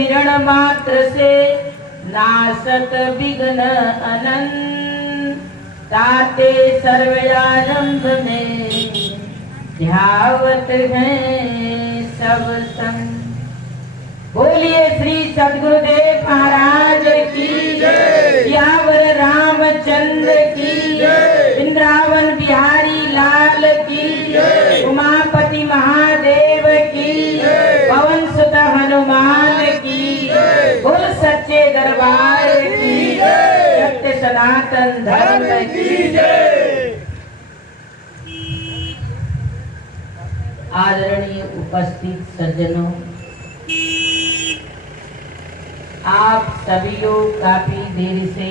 सुमिरण मात्र से नासत विघ्न अनंत, ताते सर्वयारंभ में ध्यावत हैं सब संग। बोलिए श्री सद्गुरुदेव महाराज की जय, सियावर रामचंद्र की जय, वृंदावन बिहारी लाल की जय, उमापति महादेव की जय, पवन सुत हनुमान की जय, बोल सच्चे दरबार की जय, सत्य सनातन धर्म की जय। आदरणीय उपस्थित सज्जनों, आप सभी लोग काफी देर से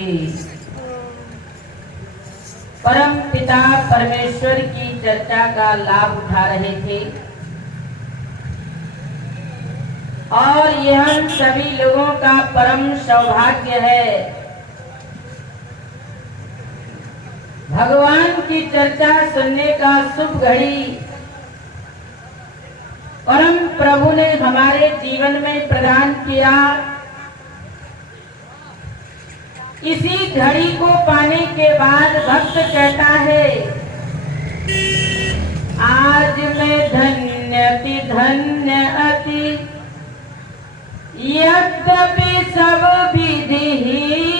परम पिता परमेश्वर की चर्चा का लाभ उठा रहे थे और यह हम सभी लोगों का परम सौभाग्य है। भगवान की चर्चा सुनने का शुभ घड़ी परम प्रभु ने हमारे जीवन में प्रदान किया। इसी घड़ी को पाने के बाद भक्त कहता है, आज मैं धन्य अति, यद्यपि सब विधिहीन,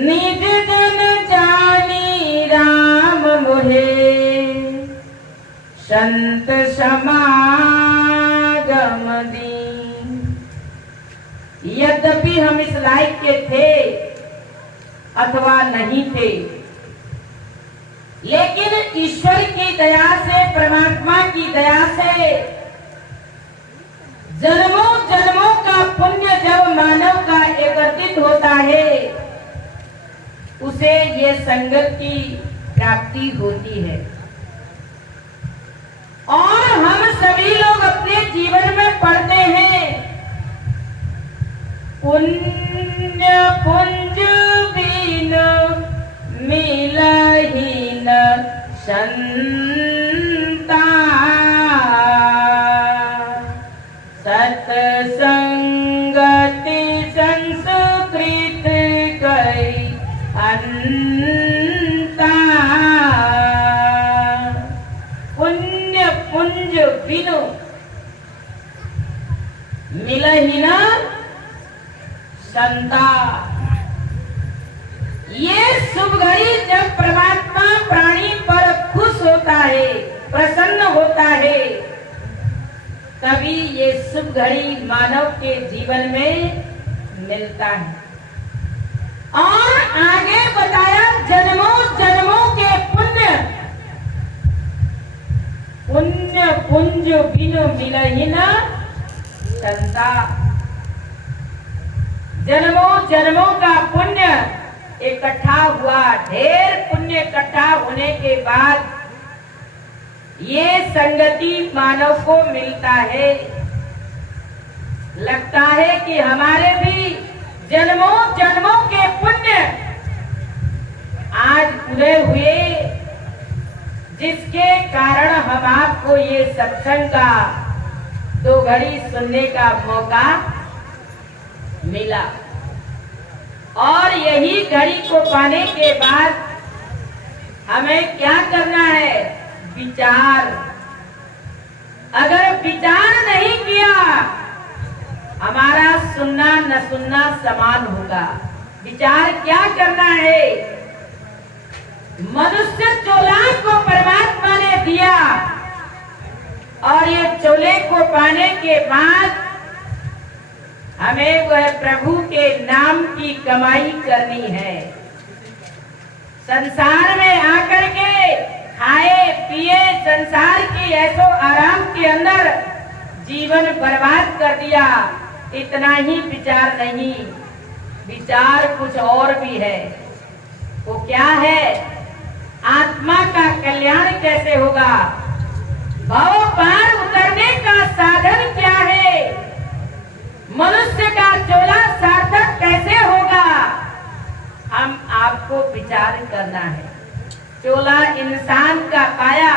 निज जन जानी राम मोहे, संत समागम दी। यद्यपि हम इस लायक के थे अथवा नहीं थे, लेकिन ईश्वर की दया से, परमात्मा की दया से जन्मों जन्मों का पुण्य जब मानव का एकत्रित होता है, उसे ये संगत की प्राप्ति होती है। और हम सभी लोग अपने जीवन में पढ़ते हैं, पुण्य पुंज बिन मिलहि न संता, सत्संगति संस्कृत कई अंता, पुण्य पुंज बिनु मिलहि न संता। ये शुभ घड़ी जब परमात्मा प्राणी पर खुश होता है, प्रसन्न होता है, तभी ये शुभ घड़ी मानव के जीवन में मिलता है। और आगे बताया, जन्मों जन्मों के पुण्य, पुण्य पुंज बिनु मिलहि न संता। जन्मों जन्मों का पुण्य इकट्ठा हुआ, ढेर पुण्य इकट्ठा होने के बाद ये संगति मानव को मिलता है। लगता है कि हमारे भी जन्मों जन्मों के पुण्य आज पूरे हुए, जिसके कारण हम आपको ये सत्संग का 2 घड़ी सुनने का मौका मिला। और यही घड़ी को पाने के बाद हमें क्या करना है? विचार। अगर विचार नहीं किया, हमारा सुनना न सुनना समान होगा। विचार क्या करना है? मनुष्य चोला को परमात्मा ने दिया और ये चोले को पाने के बाद हमें वह प्रभु के नाम की कमाई करनी है। संसार में आकर के खाए पिए, संसार की ऐसो आराम के अंदर जीवन बर्बाद कर दिया। इतना ही विचार नहीं, विचार कुछ और भी है। वो क्या है? आत्मा का कल्याण कैसे होगा? भव पार उतरने का साधन क्या है? मनुष्य का चोला सार्थक कैसे होगा? हम आपको विचार करना है। चोला इंसान का पाया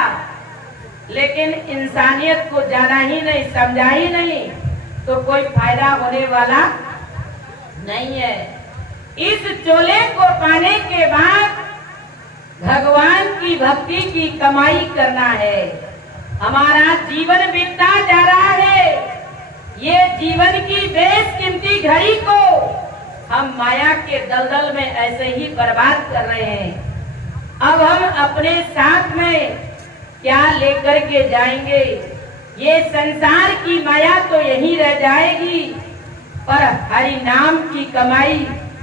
लेकिन इंसानियत को जाना ही नहीं, समझा ही नहीं, तो कोई फायदा होने वाला नहीं है। इस चोले को पाने के बाद भगवान की भक्ति की कमाई करना है। हमारा जीवन बीतता जा रहा है, ये जीवन की बेशकीमती घड़ी को हम माया के दलदल में ऐसे ही बर्बाद कर रहे हैं। अब हम अपने साथ में क्या लेकर के जाएंगे? ये संसार की माया तो यहीं रह जाएगी, पर हरि नाम की कमाई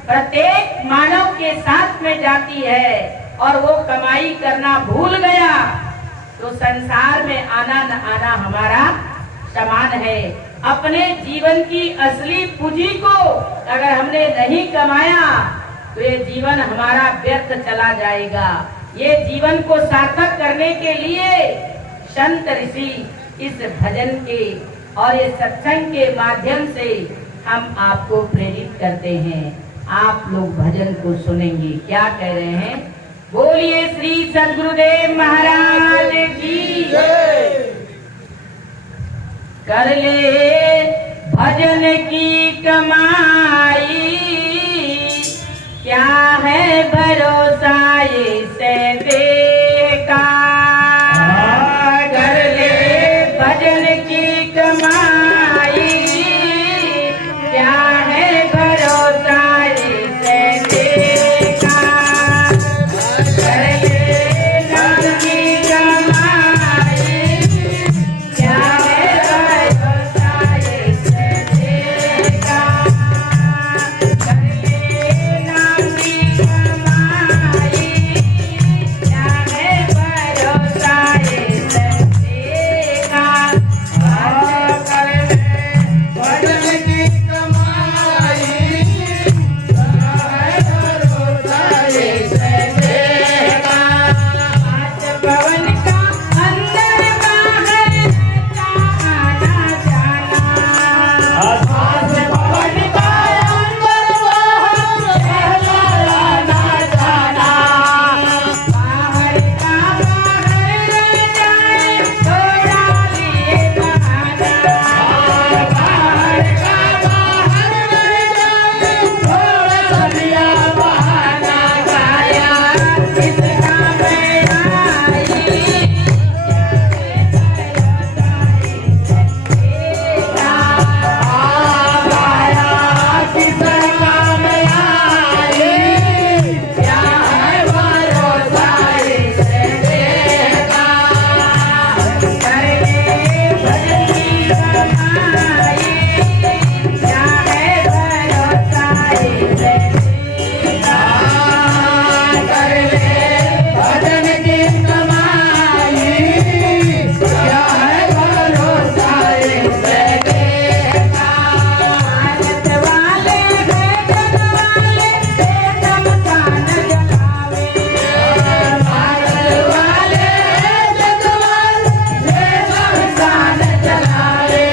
प्रत्येक मानव के साथ में जाती है, और वो कमाई करना भूल गया तो संसार में आना न आना हमारा समान है। अपने जीवन की असली पूंजी को अगर हमने नहीं कमाया तो ये जीवन हमारा व्यर्थ चला जाएगा। ये जीवन को सार्थक करने के लिए संत ऋषि इस भजन के और ये सत्संग के माध्यम से हम आपको प्रेरित करते हैं। आप लोग भजन को सुनेंगे, क्या कह रहे हैं? बोलिए श्री सद्गुरुदेव महाराज की जय। कर ले भजन की कमाई, क्या है भरोसा इसे देखा। कर ले भजन की कमाई, क्या है भरोसा इसे देखा। कर ले नाम की कमाई, क्या है भरोसा इसे देखा। कर ले नाम की कमाई, क्या है भरोसा इसे देखा। कर ले भजन की कमाई, क्या है भरोसा इसे देखा। पाँच भवन का अंदर बाहर आना जाना। पाँच भवन का अंदर बाहर आना जाना। बाहर का बाहर रह जाए थोड़ा लिए बहाना। बाहर का बाहर रह जाए थोड़ा लिया बहाना। गाया किसका मैं आई, गाया किस काम आई, क्या है भरोसा इसे देखा। कर ले भजन की कमाई, क्या है भरोसा इसे देखा। कर ले भजन की कमाई, क्या है भरोसा इसे देखा। आदत वाले हैं जग वाले शमशान जलावे। भारत वाले जग वाले शमशान जलावे।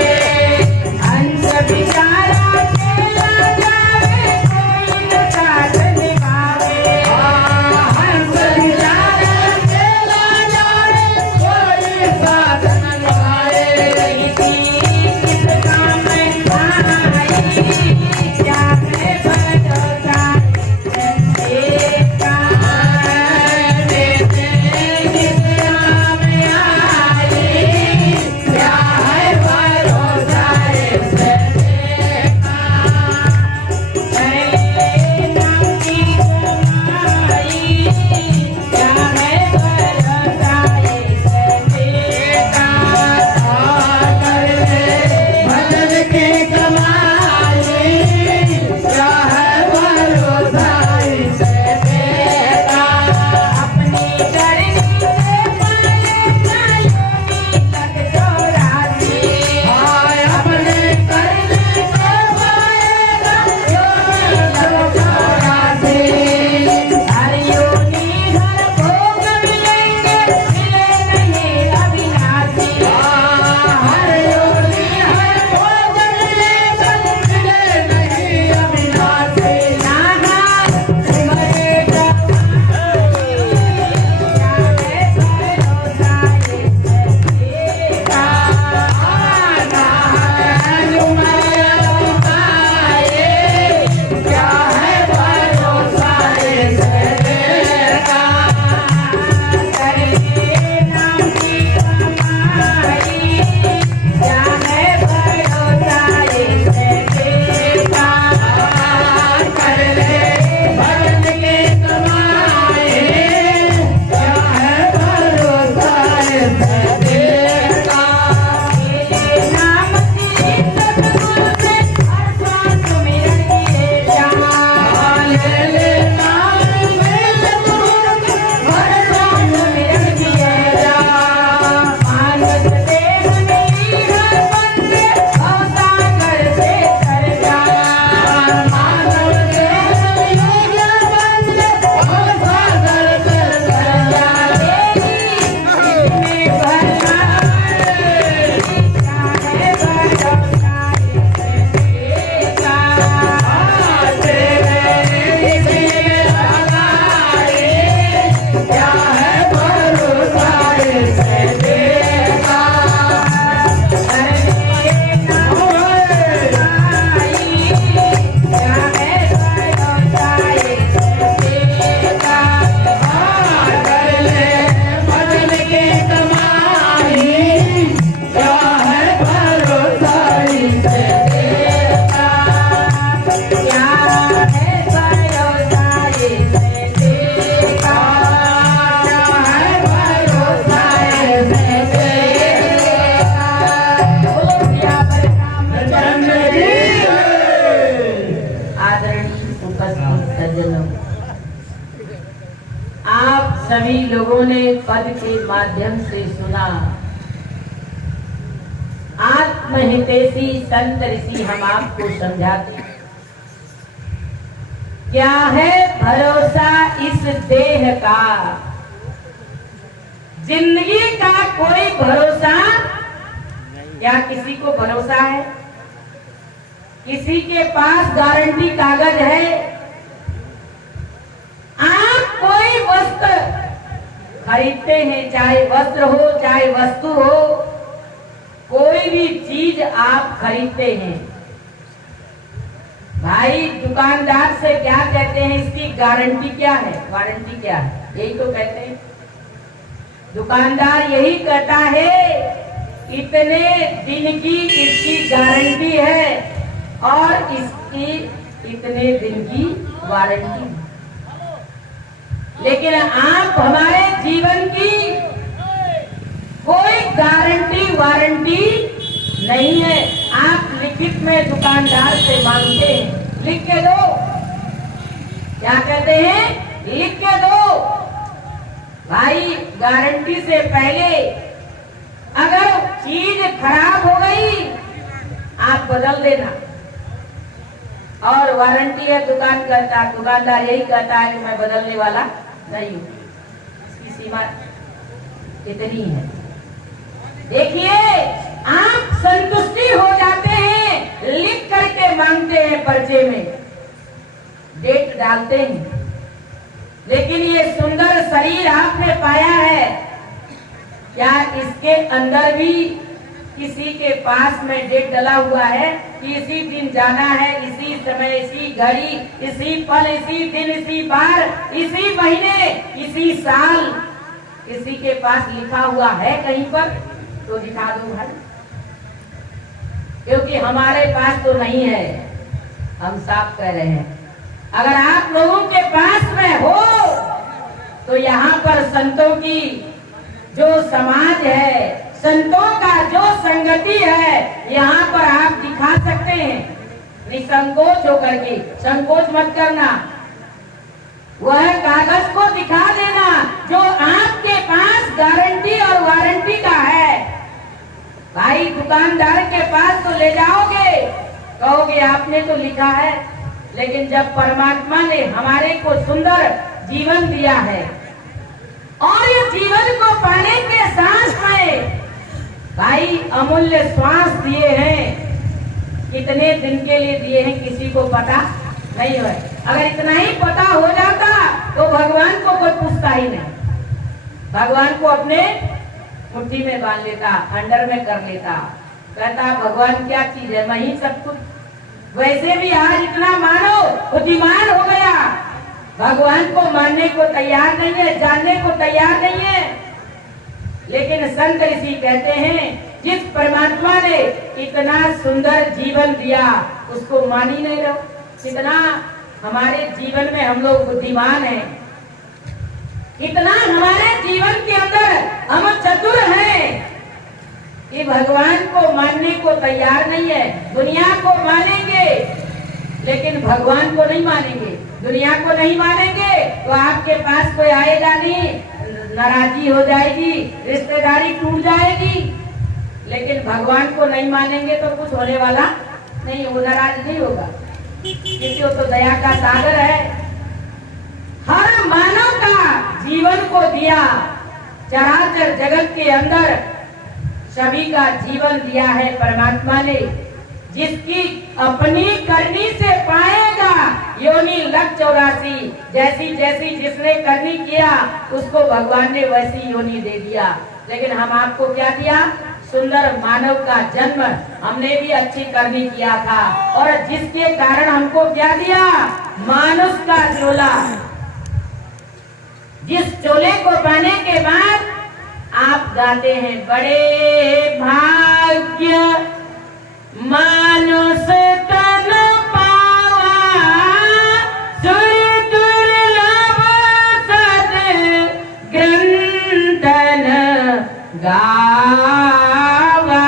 सभी लोगों ने पद के माध्यम से सुना। आत्महितैषी संत ऋषि हम आपको समझाते, क्या है भरोसा इस देह का, जिंदगी का कोई भरोसा, क्या किसी को भरोसा है? किसी के पास गारंटी कागज है? आप कोई वस्त्र खरीदते हैं, चाहे वस्त्र हो चाहे वस्तु हो, कोई भी चीज आप खरीदते हैं, भाई दुकानदार से क्या कहते हैं, इसकी गारंटी क्या है, वारंटी क्या है, यही तो कहते हैं। दुकानदार यही कहता है इतने दिन की इसकी गारंटी है और इसकी इतने दिन की वारंटी। लेकिन आप हमारे जीवन की कोई गारंटी वारंटी नहीं है। आप लिखित में दुकानदार से मांगते हैं, लिख के दो, क्या कहते हैं, लिख के दो। भाई गारंटी से पहले अगर चीज खराब हो गई आप बदल देना, और वारंटी है दुकानदार यही कहता है कि मैं बदलने वाला नहीं हूं, इसकी सीमा कितनी है। देखिए आप संतुष्टि हो जाते हैं, लिख करके मांगते हैं, पर्चे में डेट डालते हैं, लेकिन ये सुंदर शरीर आपने पाया है, क्या इसके अंदर भी किसी के पास में डेट डला हुआ है कि इसी दिन जाना है, इसी समय, इसी घड़ी, इसी पल, इसी दिन, इसी बार, इसी महीने, इसी साल किसी के पास लिखा हुआ है कहीं पर? तो दिखा दो भाई, क्योंकि हमारे पास तो नहीं है। हम साफ कह रहे हैं, अगर आप लोगों के पास में हो तो यहाँ पर संतों की जो समाज है, संतों का जो संगति है, यहाँ पर आप दिखा सकते हैं निसंकोच होकर के। संकोच मत करना, वह कागज को दिखा देना जो आपके पास गारंटी और वारंटी का है। भाई दुकानदार के पास तो ले जाओगे, कहोगे आपने तो लिखा है, लेकिन जब परमात्मा ने हमारे को सुंदर जीवन दिया है और ये जीवन को पाने के साथ में भाई अमूल्य श्वास दिए हैं, कितने दिन के लिए दिए हैं किसी को पता नहीं है। अगर इतना ही पता हो जाता तो भगवान को कोई पूछता ही नहीं, भगवान को अपने मुट्ठी में बांध लेता, अंडर में कर लेता, कहता भगवान क्या चीज है, मैं ही सब कुछ। वैसे भी आज इतना मानो बुद्धिमान हो गया, भगवान को मानने को तैयार नहीं है, जानने को तैयार नहीं है। लेकिन संत ऋषि कहते हैं जिस परमात्मा ने इतना सुंदर जीवन दिया उसको मान ही नहीं रहो। कितना हमारे जीवन में हम लोग बुद्धिमान हैं, इतना हमारे जीवन के अंदर हम चतुर हैं कि भगवान को मानने को तैयार नहीं है। दुनिया को मानेंगे लेकिन भगवान को नहीं मानेंगे। दुनिया को नहीं मानेंगे तो आपके पास कोई आएगा नहीं, नाराजगी हो जाएगी, रिश्तेदारी टूट जाएगी। लेकिन भगवान को नहीं मानेंगे तो कुछ होने वाला नहीं, वो नाराज नहीं होगा, क्योंकि वो तो दया का सागर है। हर मानव का जीवन को दिया, चराचर जगत के अंदर सभी का जीवन दिया है परमात्मा ने। जिसकी अपनी करनी से पाएगा योनि लग 84, जैसी जैसी जिसने करनी किया उसको भगवान ने वैसी योनि दे दिया। लेकिन हम आपको क्या दिया? सुंदर मानव का जन्म। हमने भी अच्छी करनी किया था और जिसके कारण हमको क्या दिया? मानुष का चोला। जिस चोले को पाने के बाद आप गाते हैं बड़े भाग्य मानुष तन पावा, सुर दुर्लभ सद ग्रंथन गावा,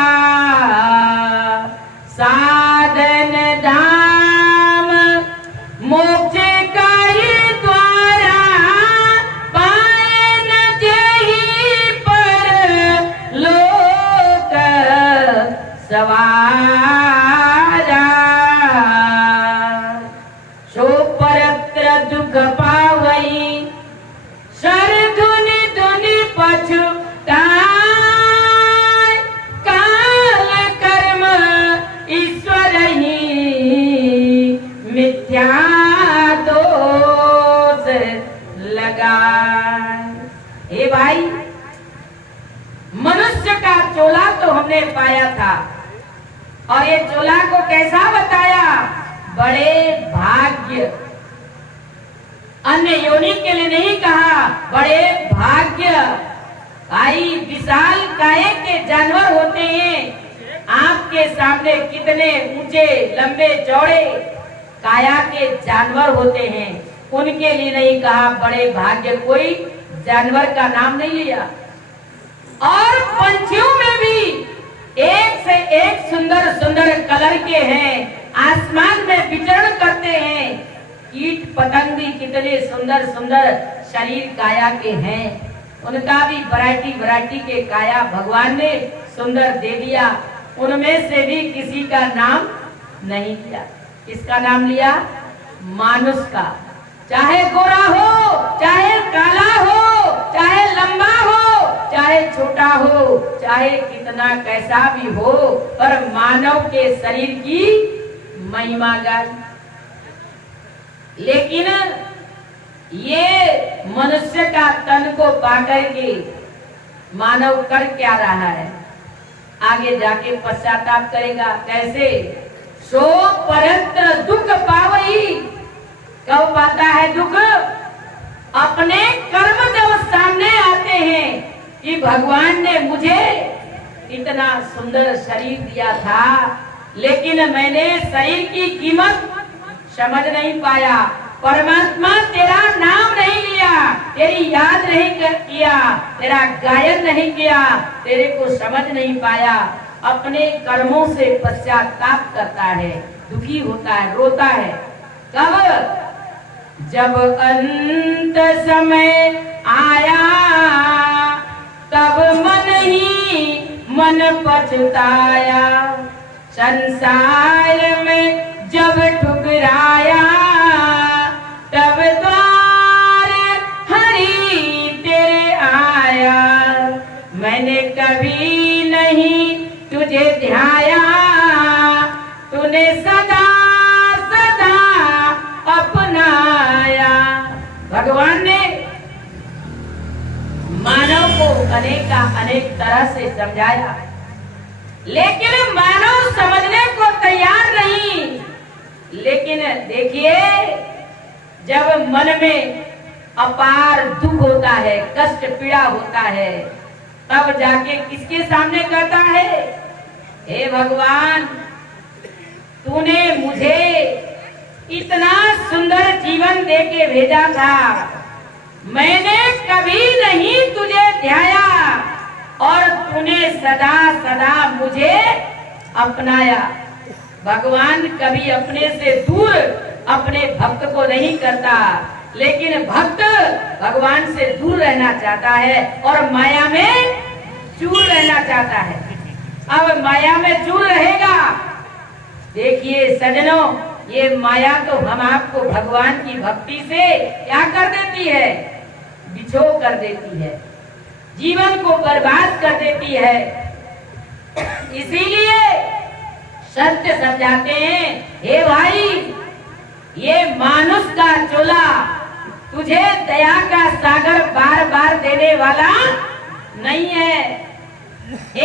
साधन धाम मोक्ष का ही द्वारा पाए ने पाया था। और ये चोला को कैसा बताया? बड़े भाग्य, अन्य योनि के लिए नहीं कहा, बड़े भाग्य। भाई विशाल काय के जानवर होते हैं, आपके सामने कितने ऊंचे लंबे चौड़े काया के जानवर होते हैं, उनके लिए नहीं कहा बड़े भाग्य, कोई जानवर का नाम नहीं लिया। और पंछियों में भी एक से एक सुंदर सुंदर कलर के हैं, आसमान में विचरण करते हैं। कीट पतंग भी कितने सुंदर सुंदर शरीर काया के हैं, उनका भी वैरायटी के काया भगवान ने सुंदर दे दिया। उनमें से भी किसी का नाम नहीं लिया। किसका नाम लिया? मानुष का। चाहे गोरा हो, चाहे काला हो, चाहे लंबा हो, चाहे छोटा हो, चाहे कितना कैसा भी हो, पर मानव के शरीर की महिमा गाई। लेकिन ये मनुष्य का तन को पाकर के मानव कर क्या रहा है? आगे जाके पश्चाताप करेगा। कैसे? सो परत्र दुख पावई। कब पाता है दुख? अपने कर्म जब सामने आते हैं कि भगवान ने मुझे इतना सुंदर शरीर दिया था, लेकिन मैंने शरीर की कीमत समझ नहीं पाया। परमात्मा तेरा नाम नहीं लिया, तेरी याद नहीं किया, तेरा गायन नहीं किया, तेरे को समझ नहीं पाया। अपने कर्मों से पश्चाताप करता है, दुखी होता है, रोता है। कब? जब अंत समय आया तब मन ही मन पछताया। संसार में जब ठुकराया तब द्वार हरि तेरे आया। मैंने कभी नहीं तुझे ध्याया, तूने सदा सदा अपनाया। भगवान ने मानव को अनेक तरह से समझाया, लेकिन मानव समझने को तैयार नहीं। लेकिन देखिए, जब मन में अपार दुख होता है, कष्ट पीड़ा होता है, तब जाके किसके सामने कहता है, हे भगवान, तूने मुझे इतना सुंदर जीवन देके भेजा था, मैंने कभी नहीं तुझे ध्याया और तूने सदा सदा मुझे अपनाया। भगवान कभी अपने से दूर अपने भक्त को नहीं करता, लेकिन भक्त भगवान से दूर रहना चाहता है और माया में चूर रहना चाहता है। अब माया में चूर रहेगा। देखिए सजनों, ये माया तो हम आपको भगवान की भक्ति से क्या कर देती है? बिछो कर देती है, जीवन को बर्बाद कर देती है। इसीलिए सत्य समझाते हैं, हे भाई, ये मानुष का चोला तुझे दया का सागर बार बार देने वाला नहीं है।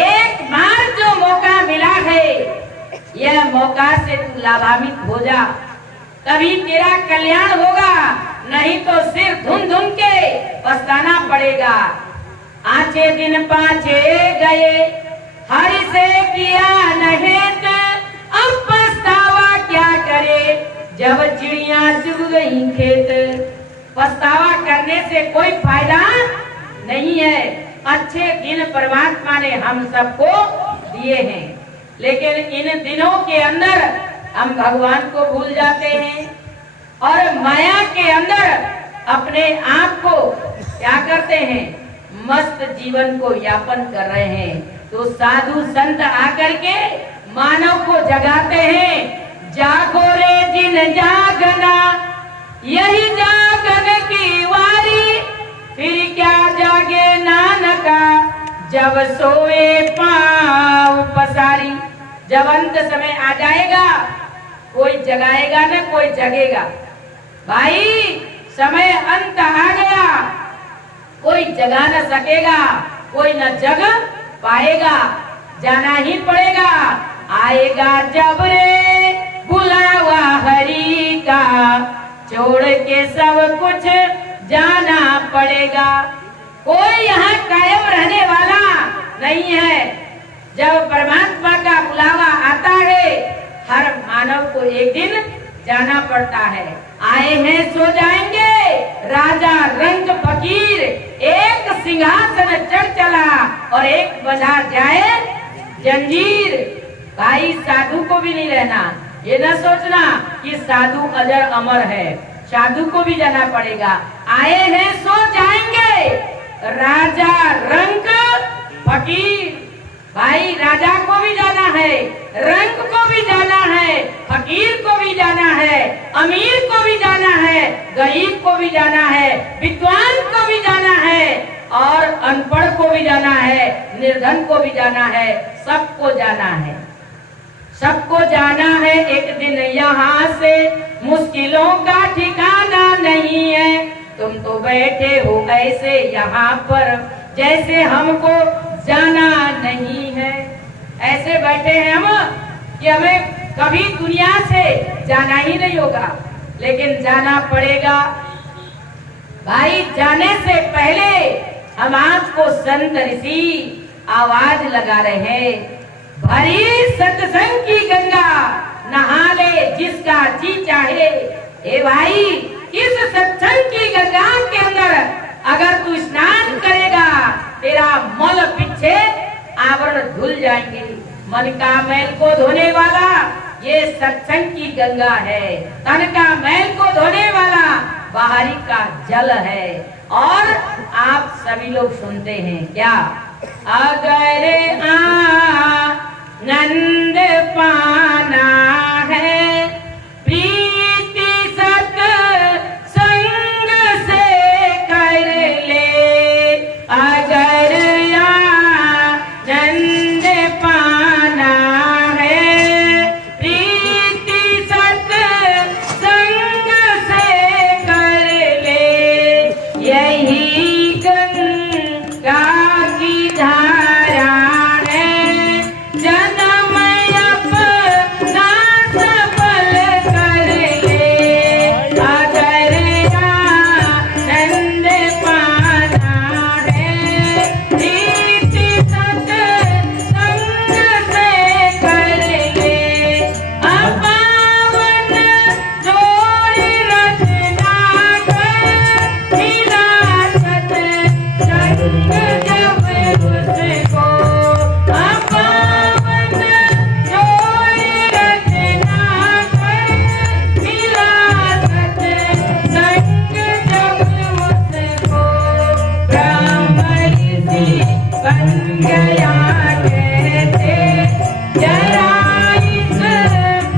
एक बार जो मौका मिला है, यह मौका से तू लाभान्वित हो जा, तभी तेरा कल्याण होगा, नहीं तो सिर धुन धुन के पछताना पड़ेगा। आछे दिन पाछे गए, हरि से किया नहेत, अब पछतावा क्या करे, जब चिड़िया चुग गई खेत। पछतावा करने से कोई फायदा नहीं है। अच्छे दिन परमात्मा ने हम सबको दिए हैं, लेकिन इन दिनों के अंदर हम भगवान को भूल जाते हैं और माया के अंदर अपने आप को क्या करते हैं? मस्त जीवन को यापन कर रहे हैं। तो साधु संत आकर के मानव को जगाते हैं, जागो रे जिन जागना, यही जागन की वारी, फिर क्या जागे नानका, जब सोए पाँव पसारी। जब अंत समय आ जाएगा, कोई जगाएगा न कोई जगेगा। भाई, समय अंत आ गया, कोई जगा न सकेगा, कोई न जग पाएगा। जाना ही पड़ेगा। आएगा जब रे बुलावा हरि का, छोड़ के सब कुछ जाना पड़ेगा। कोई यहाँ कायम रहने वाला नहीं है। जब परमात्मा का बुलावा आता है, हर मानव को एक दिन जाना पड़ता है। आए हैं सो जाएंगे, राजा रंग फकीर, एक सिंहासन चढ़ चला और एक बजा जाए जंजीर। भाई साधु को भी नहीं रहना, ये न सोचना कि साधु अजर अमर है, साधु को भी जाना पड़ेगा। आए हैं सो जाएंगे, राजा रंग फकीर। भाई राजा को भी जाना है, रंग को भी जाना है, फकीर को भी जाना है, अमीर को भी जाना है, गरीब को भी जाना है, विद्वान को भी जाना है और अनपढ़ को भी जाना है, निर्धन को भी जाना है, सबको जाना है, सबको जाना है एक दिन यहाँ से। मुश्किलों का ठिकाना नहीं है, तुम तो बैठे हो ऐसे यहाँ पर जैसे हमको जाना नहीं है। ऐसे बैठे हैं हम कि हमें कभी दुनिया से जाना ही नहीं होगा, लेकिन जाना पड़ेगा। भाई जाने से पहले हम आपको संत ऋषि आवाज लगा रहे हैं, भरी सत्संग की गंगा नहा ले जिसका जी चाहे। ए भाई, इस सत्संग की गंगा के अंदर अगर तू स्नान करेगा, तेरा मल पीछे आवरण धुल जाएंगे। मन का मैल को धोने वाला ये सत्संग की गंगा है, तन का मैल को धोने वाला बाहरी का जल है। और आप सभी लोग सुनते हैं क्या, अगर आनंद पाना है प्रीति सत संग से कर ले। अगर आनंद पाना है प्रीति सत संग से कर ले, यही गंगा की धारा है जन्म अपना सफल कर ले। अगर आनंद पाना है प्रीति सत संग से कर ले। अपावन जोड़ी रचना कर मिला सत संग जब उसको। अपावन जोड़ी रचना कर मिला सत संग जब उसको। ब्रह्म ऋषि बन गया कहते जरा इस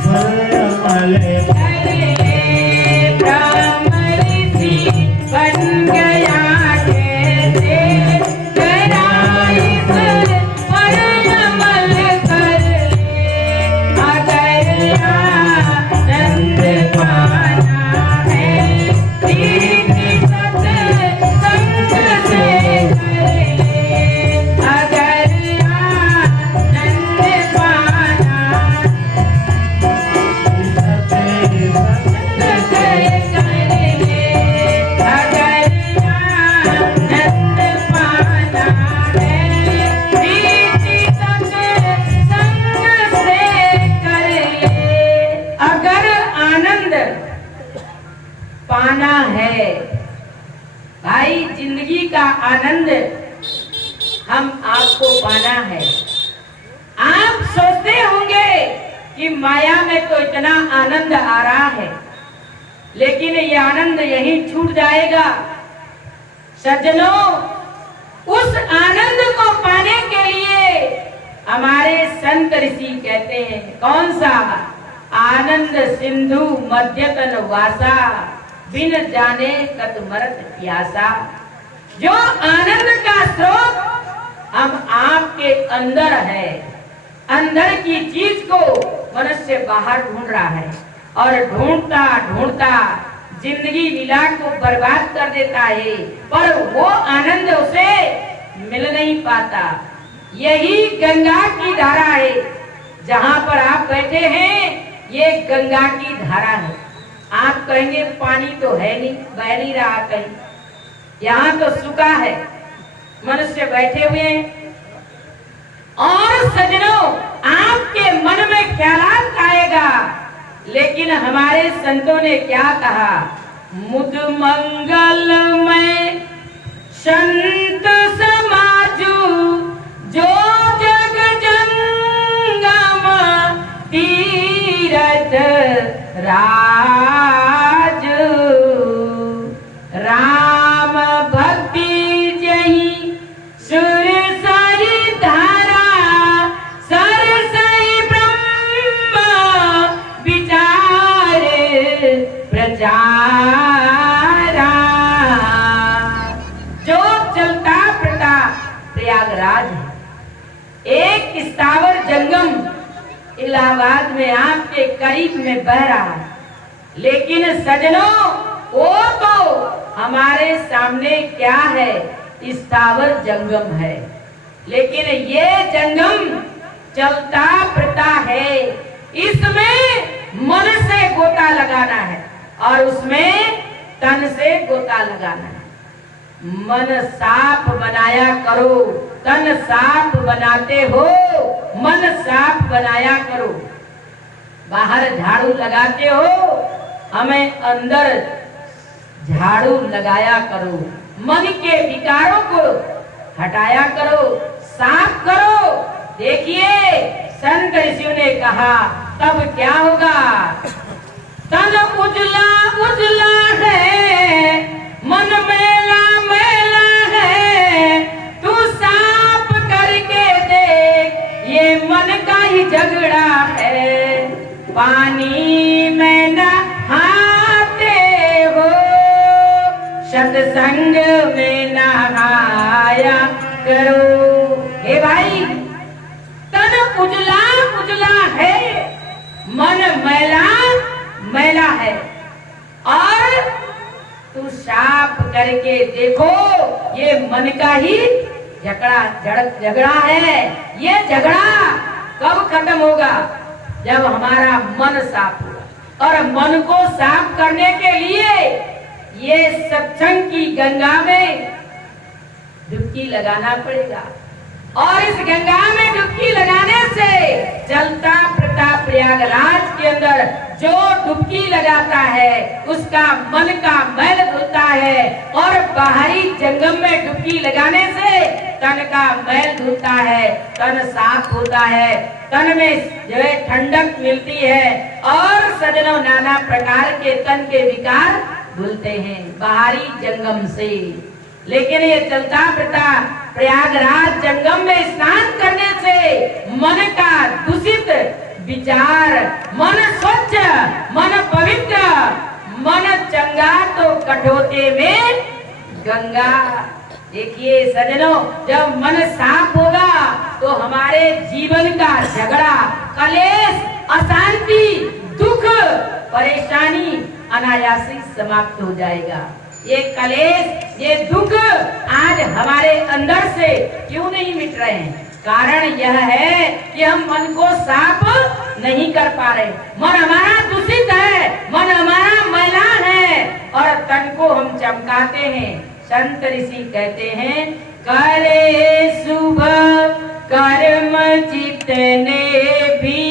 ब्रह्म ऋषि बन गया कहते जरा इस पर अमल कर ले। अगर आनंद पाना है प्रीति सत संग से कर ले। अगर आनंद पाना अगर आनंद पाना है, भाई जिंदगी का आनंद हम आपको पाना है। आप सोचते होंगे कि माया में तो इतना आनंद आ रहा है, लेकिन ये आनंद यहीं छूट जाएगा। सज्जनों, उस आनंद को पाने के लिए हमारे संत ऋषि कहते हैं, कौन सा? आनंद सिंधु मध्यतन वासा, बिन जाने कत मरत प्यासा। जो आनंद का स्रोत हम आपके अंदर है, अंदर की चीज को मनुष्य बाहर ढूंढ रहा है और ढूंढता ढूंढता जिंदगी लीला को बर्बाद कर देता है, पर वो आनंद उसे मिल नहीं पाता। यही गंगा की धारा है। जहाँ पर आप बैठे हैं ये गंगा की धारा है। आप कहेंगे पानी तो है नहीं, बह नहीं रहा कहीं, यहाँ तो सूखा है, मनुष्य बैठे हुए हैं। और सजनों, आपके मन में ख्यालात आएगा, लेकिन हमारे संतों ने क्या कहा? मुद मंगलमय संत समाजू जो जग जंगम तीरथ राज, राम भक्ति जही सुर सरी धारा, सर सही ब्रह्म विचार प्रचारा। जो चलता फिरता प्रयागराज है, एक स्थावर जंगम इलाहाबाद में आपके करीब में बह रहा है, लेकिन सजनों वो तो हमारे सामने क्या है? स्थावर जंगम है, लेकिन ये जंगम चलता फिरता है। इसमें मन से गोता लगाना है और उसमें तन से गोता लगाना है। मन साफ बनाया करो, तन साफ बनाते हो, मन साफ बनाया करो। बाहर झाड़ू लगाते हो, हमें अंदर झाड़ू लगाया करो। मन के विकारों को हटाया करो, साफ करो। देखिए संत ऋषियों ने कहा तब क्या होगा? तन उजला उजला है, मन मैला मैला है, तू साफ करके देख ये मन का ही झगड़ा है। पानी में नहाते हो, सत्संग में नहाया करो। हे भाई, तन उजला उजला है, मन मैला मैला है, और तू साफ करके देखो ये मन का ही झगड़ा है। ये झगड़ा कब खत्म होगा? जब हमारा मन साफ होगा। और मन को साफ करने के लिए ये सत्संग की गंगा में डुबकी लगाना पड़ेगा। और इस गंगा में डुबकी लगाने से चलता फिरता प्रयागराज के अंदर जो डुबकी लगाता है उसका मन का मैल धुलता है, और बाहरी जंगम में डुबकी लगाने से तन का मैल धुलता है, तन साफ होता है, तन में जो है ठंडक मिलती है, और सजनों नाना प्रकार के तन के विकार धुलते हैं बाहरी जंगम से। लेकिन ये चलता फिरता प्रयागराज जंगम में स्नान करने से मन का दूषित विचार, मन स्वच्छ, मन पवित्र, मन चंगा तो कठोते में गंगा। देखिए सजनों, जब मन साफ होगा तो हमारे जीवन का झगड़ा, कलेश, अशांति, दुख, परेशानी अनायासी समाप्त हो जाएगा। ये कलेश, ये दुख आज हमारे अंदर से क्यों नहीं मिट रहे हैं? कारण यह है कि हम मन को साफ नहीं कर पा रहे। मन हमारा दूषित है, मन हमारा मैला है, और तन को हम चमकाते हैं। संत ऋषि कहते हैं, करे शुभ कर्म जितने भी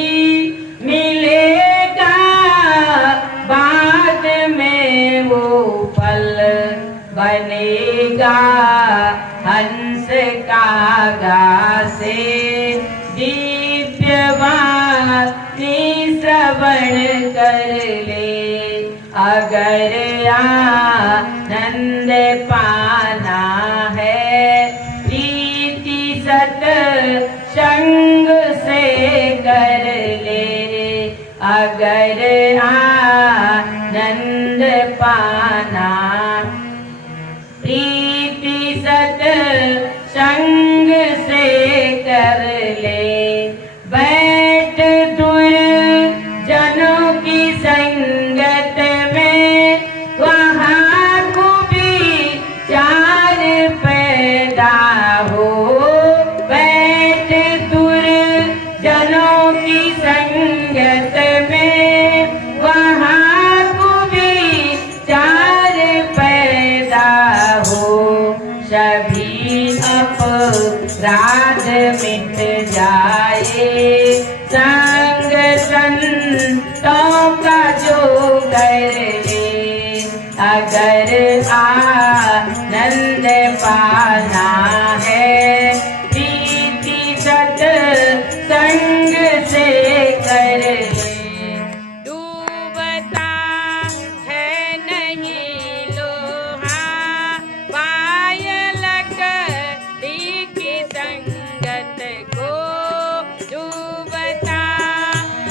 मिलेगा बाद में वो फल बनेगा। हंस कागा से दिव्य वाणी श्रवण कर ले, अगर आनंद पाना है प्रीति सत संग से कर ले, अगर आनंद पाना प्रीति सत संग से कर ले। बैठ दूर जनों की संगत में, वहाँ को भी चार पैदा हो। बैठ संतों का जो कर ले, अगर आनंद पाना है प्रीति सत्संग से कर ले। डूबता है नहीं लोहा पायल कड़ी की संगत को, डूबता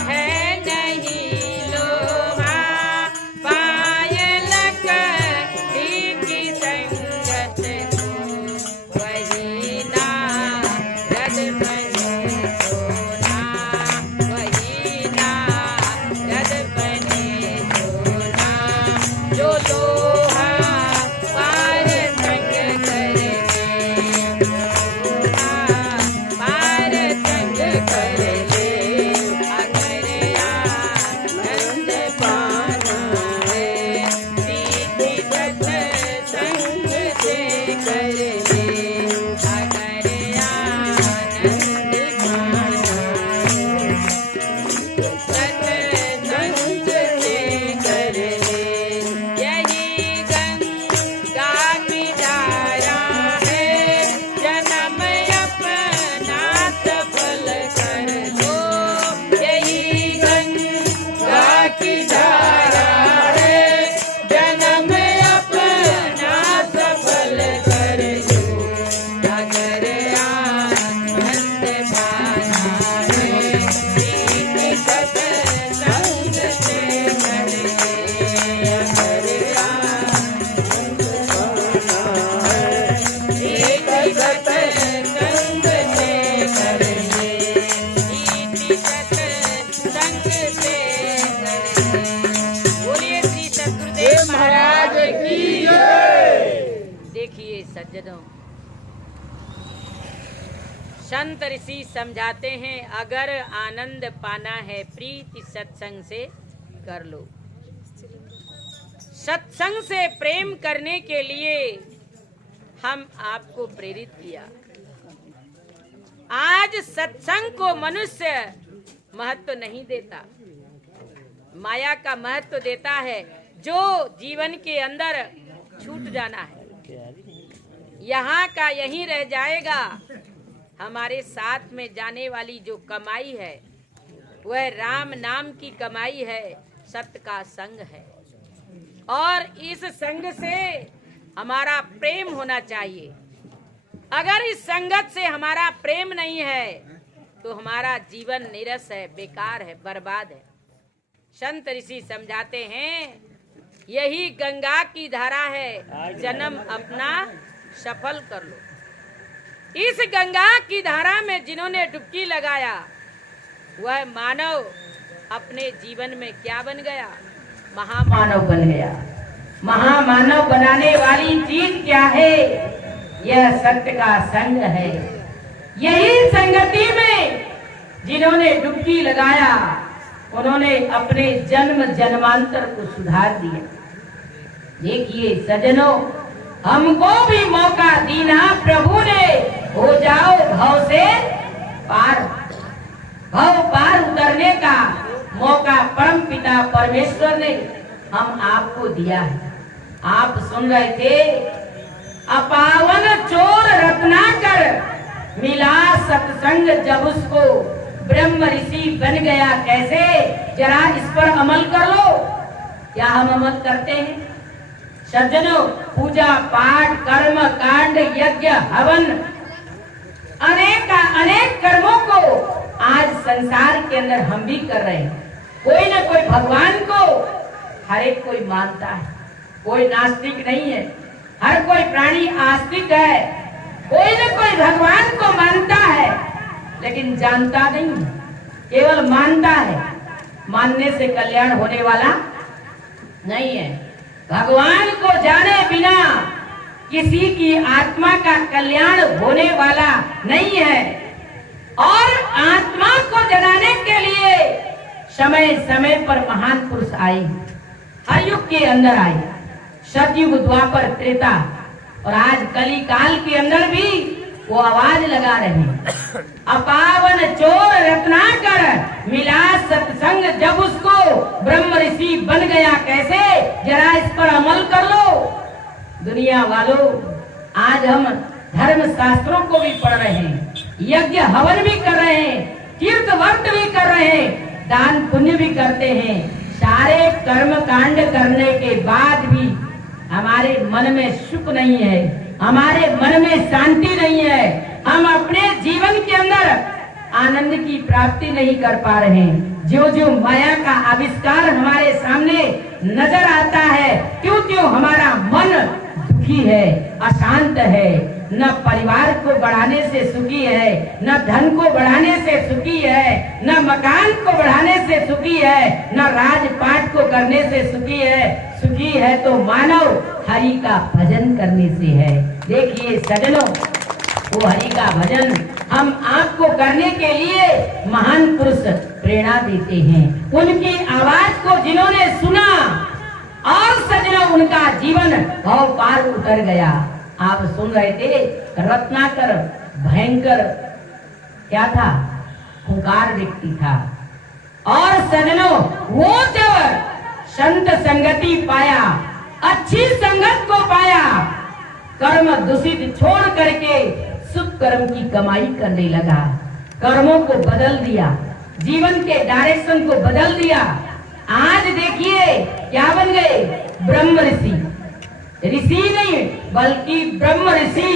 है नहीं लोहा पायल कड़ी की संगत को, वही नारद बने सोना, वही नारद बने सोना, जो लोहा पार संग करेंगे, लोहा पार संग करेंगे, अगर आनंद पाना है प्रीति सत्संग से करेंगे, अगर आनंद पाना सत्संग से कर ले। यही गंगा की धारा है जन्म अपना सफल कर लो, यही गंगा की धारा है जन्म अपना सफल कर लो, अगर आनंद पाना है प्रीति सत्संग से कर ले, अगर आनंद पाना है प्रीति सत्संग से कर ले, प्रीति सत्संग से कर ले। बोलिए श्री सतगुरुदेव महाराज की जय। देखिए सज्जनों, संत ऋषि समझाते हैं अगर आनंद पाना है प्रीति सत्संग से कर लो। सत्संग से प्रेम करने के लिए हम आपको प्रेरित किया। आज सत्संग को मनुष्य महत्व नहीं देता, माया का महत्व देता है, जो जीवन के अंदर छूट जाना है, यहाँ का यहीं रह जाएगा। हमारे साथ में जाने वाली जो कमाई है वह राम नाम की कमाई है, सत्य का संग है, और इस संग से हमारा प्रेम होना चाहिए। अगर इस संगत से हमारा प्रेम नहीं है तो हमारा जीवन निरस है, बेकार है, बर्बाद है। संत ऋषि समझाते हैं यही गंगा की धारा है, जन्म अपना सफल कर लो। इस गंगा की धारा में जिन्होंने डुबकी लगाया वह मानव अपने जीवन में क्या बन गया? महामानव बन गया। महामानव बनाने वाली चीज क्या है? यह सत्य का संग है। यही संगति में जिन्होंने डुबकी लगाया उन्होंने अपने जन्म जन्मांतर को सुधार दिया। देखिए सज्जनों, हमको भी मौका दीना प्रभु ने, हो जाओ भव से पार। भव पार उतरने का मौका परम पिता परमेश्वर ने हम आपको दिया है। आप सुन रहे थे, अपावन चोर रत्नाकर मिला सत्संग जब उसको, ब्रह्म ऋषि बन गया कैसे? जरा इस पर अमल कर लो। क्या हम अमल करते हैं? सज्जनों, पूजा पाठ कर्म कांड यज्ञ हवन अनेक कर्मों को आज संसार के अंदर हम भी कर रहे हैं। कोई न कोई भगवान को हर एक कोई मानता है, कोई नास्तिक नहीं है। हर कोई प्राणी आस्तिक है। कोई न कोई भगवान को मानता है लेकिन जानता नहीं है, केवल मानता है। मानने से कल्याण होने वाला नहीं है। भगवान को जाने बिना किसी की आत्मा का कल्याण होने वाला नहीं है। और आत्मा को जगाने के लिए समय समय पर महान पुरुष आए, हर युग के अंदर आए, सतयुग द्वापर त्रेता और आज कली काल के अंदर भी वो आवाज लगा रहे हैं, अपावन चोर रत्नाकर मिला सत्संग जब उसको, ब्रह्म ऋषि बन गया कैसे, जरा इस पर अमल कर लो। दुनिया वालों, आज हम धर्म शास्त्रों को भी पढ़ रहे हैं, यज्ञ हवन भी कर रहे हैं, तीर्थ व्रत भी कर रहे हैं, दान पुण्य भी करते हैं, सारे कर्म कांड करने के बाद भी हमारे मन में सुख नहीं है, हमारे मन में शांति नहीं है, हम अपने जीवन के अंदर आनंद की प्राप्ति नहीं कर पा रहे हैं। जो जो माया का आविष्कार हमारे सामने नजर आता है, क्यों क्यों हमारा मन दुखी है, अशांत है, न परिवार को बढ़ाने से सुखी है, न धन को बढ़ाने से सुखी है, न मकान को बढ़ाने से सुखी है, न राजपाट को करने से सुखी है। सुखी है तो मानव हरि का भजन करने से है। देखिए सज्जनों, वो हरि का भजन हम आपको करने के लिए महान पुरुष प्रेरणा देते हैं। उनकी आवाज को जिन्होंने सुना और सज्जनों उनका जीवन भव पार उतर गया। आप सुन रहे थे, रत्नाकर भयंकर क्या था, खूंखार व्यक्ति था। और सज्जनों वो जब संत संगति पाया, अच्छी संगत को पाया, कर्म दूषित छोड़ करके शुभ कर्म की कमाई करने लगा, कर्मों को बदल दिया, जीवन के डायरेक्शन को बदल दिया। आज देखिए क्या बन गए, ब्रह्म ऋषि। ऋषि नहीं बल्कि ब्रह्म ऋषि।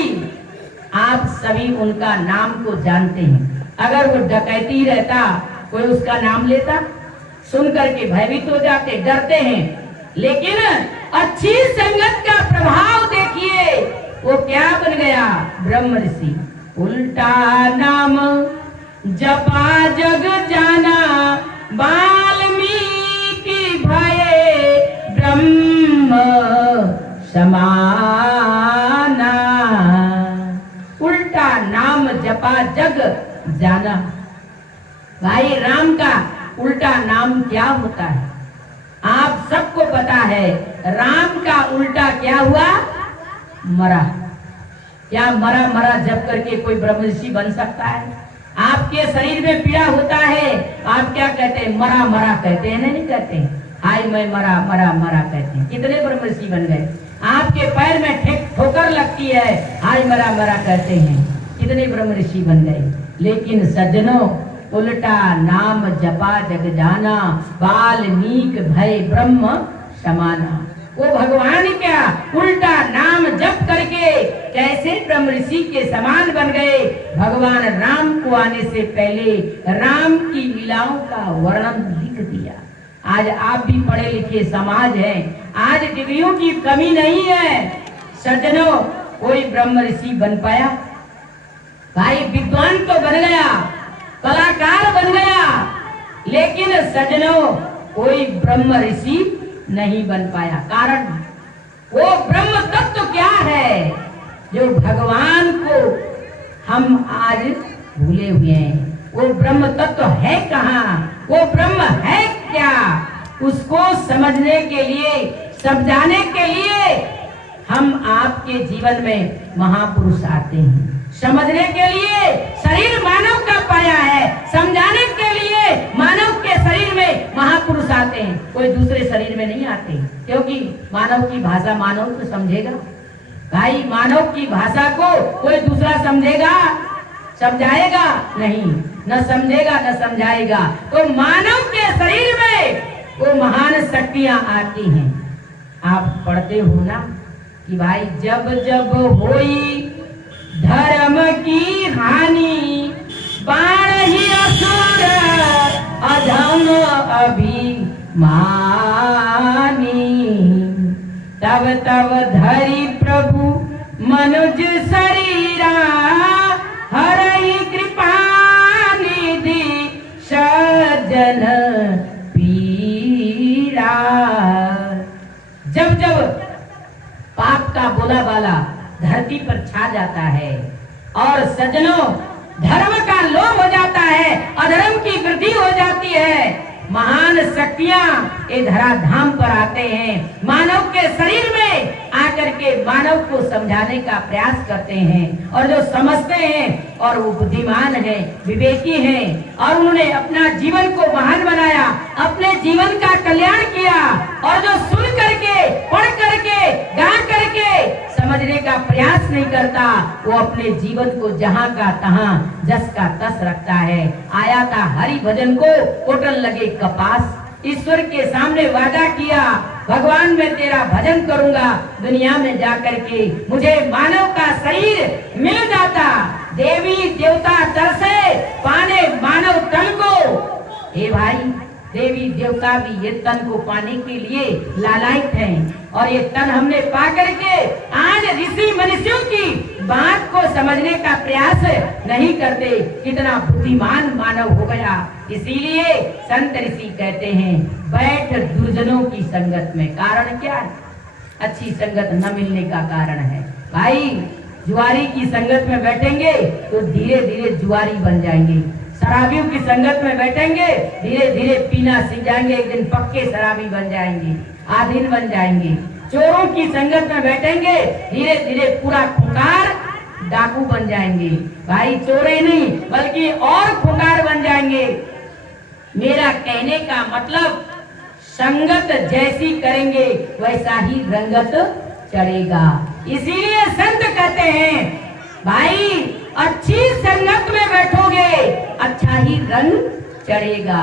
आप सभी उनका नाम को जानते हैं। अगर वो डकैती रहता, कोई उसका नाम लेता? सुन करके भयभीत हो जाते, डरते हैं। लेकिन अच्छी संगत का प्रभाव देखिए, वो क्या बन गया, ब्रह्म ऋषि। उल्टा नाम जपा जग जाना, वाल्मीकि भये ब्रह्म समाना। उल्टा नाम जपा जग जाना। भाई राम का उल्टा नाम क्या होता है? आप सबको पता है, राम का उल्टा क्या हुआ, मरा। क्या मरा मरा जप करके कोई ब्रह्म ऋषि बन सकता है? आपके शरीर में पीड़ा होता है, आप क्या कहते हैं, मरा मरा कहते हैं, नहीं कहते हैं, हाय मैं मरा मरा मरा कहते हैं। कितने ब्रह्म ऋषि बन गए? आपके पैर में ठोकर लगती है, हाय मरा मरा कहते हैं, कितने ब्रह्म ऋषि बन गए। लेकिन सज्जनों, उल्टा नाम जपा जग जाना, वाल्मीकि भय ब्रह्म समाना। वो भगवान क्या उल्टा नाम जप करके कैसे ब्रह्म ऋषि के समान बन गए। भगवान राम को आने से पहले राम की लीलाओं का वर्णन लिख दिया। आज आप भी पढ़े लिखे समाज है, आज डिग्रियों की कमी नहीं है। सज्जनों, कोई ब्रह्म ऋषि बन पाया? भाई विद्वान तो बन गया, कलाकार बन गया, लेकिन सज्जनों कोई ब्रह्म ऋषि नहीं बन पाया। कारण वो ब्रह्म तत्व क्या है जो भगवान को हम आज भूले हुए हैं। वो ब्रह्म तत्व है कहाँ, वो ब्रह्म है क्या, उसको समझने के लिए, समझाने के लिए हम आपके जीवन में महापुरुष आते हैं। समझने के लिए शरीर मानव का पाया है, समझाने के लिए मानव के शरीर में महापुरुष आते हैं, कोई दूसरे शरीर में नहीं आते। क्योंकि मानव की भाषा मानव तो समझेगा। भाई मानव की भाषा को कोई दूसरा समझेगा, समझाएगा नहीं, न समझेगा न समझाएगा। तो मानव के शरीर में वो महान शक्तियां आती हैं। आप पढ़ते हो ना कि भाई जब जब होई धर्म की हानि, बाण ही असुर अधम अभिमानी, तब तब धरि प्रभु मनुज शरीरा, हरहि कृपा निधि सज्जन पीरा। जब जब पाप का बोला बाला धरती पर छा जाता है और सज्जनों धर्म का लोभ हो जाता है, अधर्म की वृद्धि हो जाती है, महान शक्तियां ये धराधाम पर आते हैं। मानव के शरीर में आकर के मानव को समझाने का प्रयास करते हैं। और जो समझते हैं और वो बुद्धिमान है, विवेकी हैं, और उन्होंने अपना जीवन को महान बनाया, अपने जीवन का कल्याण किया। और जो सुन करके, पढ़ करके, गा करके समझने का प्रयास नहीं करता, वो अपने जीवन को जहाँ का तहाँ, जस का तस रखता है। आया था हरि भजन को कोटल लगे कपास, ईश्वर के सामने वादा किया, भगवान मैं तेरा भजन करूंगा, दुनिया में जाकर के मुझे मानव का शरीर मिल जाता। देवी देवता तरसे पाने मानव तन को। हे भाई, देवी देवता भी ये तन को पाने के लिए लालायित हैं, और ये तन हमने पा करके आज ऋषि मनुष्यों की बात को समझने का प्रयास नहीं करते। कितना बुद्धिमान मानव हो गया। इसीलिए संत ऋषि कहते हैं, बैठ दुर्जनों की संगत में। कारण क्या है? अच्छी संगत न मिलने का कारण है। भाई, जुआरी की संगत में बैठेंगे तो धीरे धीरे जुआरी बन जाएंगे। शराबियों की संगत में बैठेंगे, धीरे धीरे पीना सीख जाएंगे, एक दिन पक्के शराबी बन जाएंगे, आधीन बन जाएंगे। चोरों की संगत में बैठेंगे, धीरे धीरे पूरा खुंखार डाकू बन जाएंगे। भाई, चोरे नहीं बल्कि और खुंखार बन जाएंगे। मेरा कहने का मतलब, संगत जैसी करेंगे वैसा ही रंगत चढ़ेगा। इसीलिए संत कहते हैं, भाई अच्छी संगत में बैठोगे अच्छा ही रंग चढ़ेगा।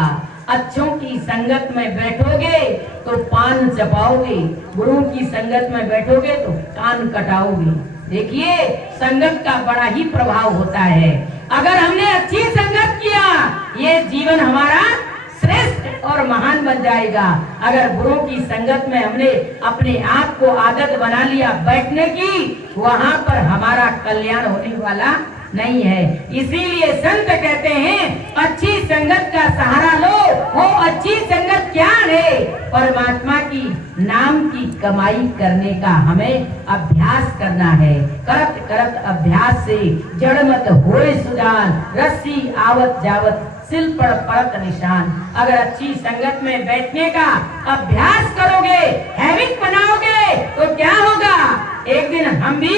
अच्छों की संगत में बैठोगे तो पान चबाओगे, बुरों की संगत में बैठोगे तो कान कटाओगे। देखिए, संगत का बड़ा ही प्रभाव होता है। अगर हमने अच्छी संगत किया, ये जीवन हमारा श्रेष्ठ और महान बन जाएगा। अगर बुरों की संगत में हमने अपने आप को आदत बना लिया बैठने की, वहाँ पर हमारा कल्याण होने वाला नहीं है। इसीलिए संत कहते हैं, अच्छी संगत का सहारा लो। वो अच्छी संगत क्या है? परमात्मा की नाम की कमाई करने का हमें अभ्यास करना है। करत करत अभ्यास से जड़ मत होए सुजान, रस्सी आवत जावत सिल पर परत निशान। अगर अच्छी संगत में बैठने का अभ्यास करोगे, हैबिट बनाओगे, तो क्या होगा? एक दिन हम भी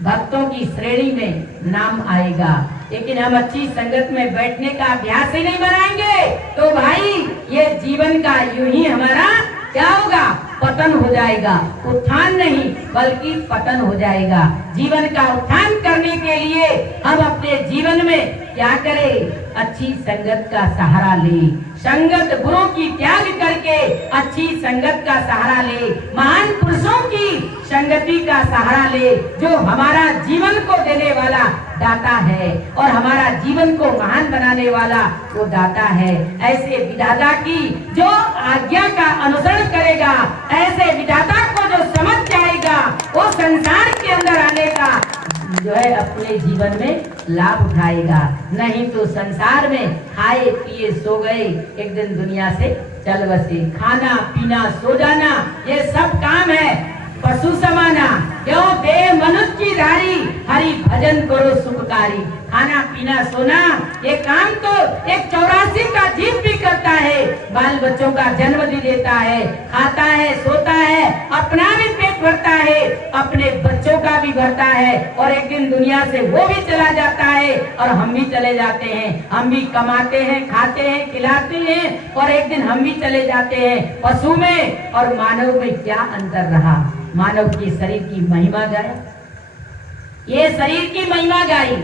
भक्तों की श्रेणी में नाम आएगा। लेकिन हम अच्छी संगत में बैठने का अभ्यास ही नहीं बनाएंगे तो भाई, ये जीवन का यूं ही हमारा क्या होगा? पतन हो जाएगा। उत्थान नहीं बल्कि पतन हो जाएगा। जीवन का उत्थान करने के लिए हम अपने जीवन में क्या करें? अच्छी संगत का सहारा ले। संगत बुरों की त्याग करके अच्छी संगत का सहारा ले। महान पुरुषों की संगति का सहारा ले, जो हमारा जीवन को देने वाला दाता है और हमारा जीवन को महान बनाने वाला वो दाता है। ऐसे विधाता की जो आज्ञा का अनुसरण करेगा, ऐसे विधाता को जो समझ जाएगा, वो संसार के अंदर आने का जो है अपने जीवन में लाभ उठाएगा। नहीं तो संसार में खाए पिए सो गए, एक दिन दुनिया से चल बसे। खाना पीना सो जाना ये सब काम है पशु समाना। क्यों? देह मनुष्य की धारी, हरि भजन करो सुखकारी। खाना पीना सोना ये काम तो एक 84 का जीव भी करता है। बाल बच्चों का जन्म भी देता है, खाता है, सोता है, अपना भी पेट भरता है, अपने बच्चों का भी भरता है, और एक दिन दुनिया से वो भी चला जाता है और हम भी चले जाते हैं। हम भी कमाते हैं, खाते हैं, खिलाते हैं, और एक दिन हम भी चले जाते हैं। पशु में और मानव में क्या अंतर रहा? मानव की शरीर की महिमा गाई, ये शरीर की महिमा गाई।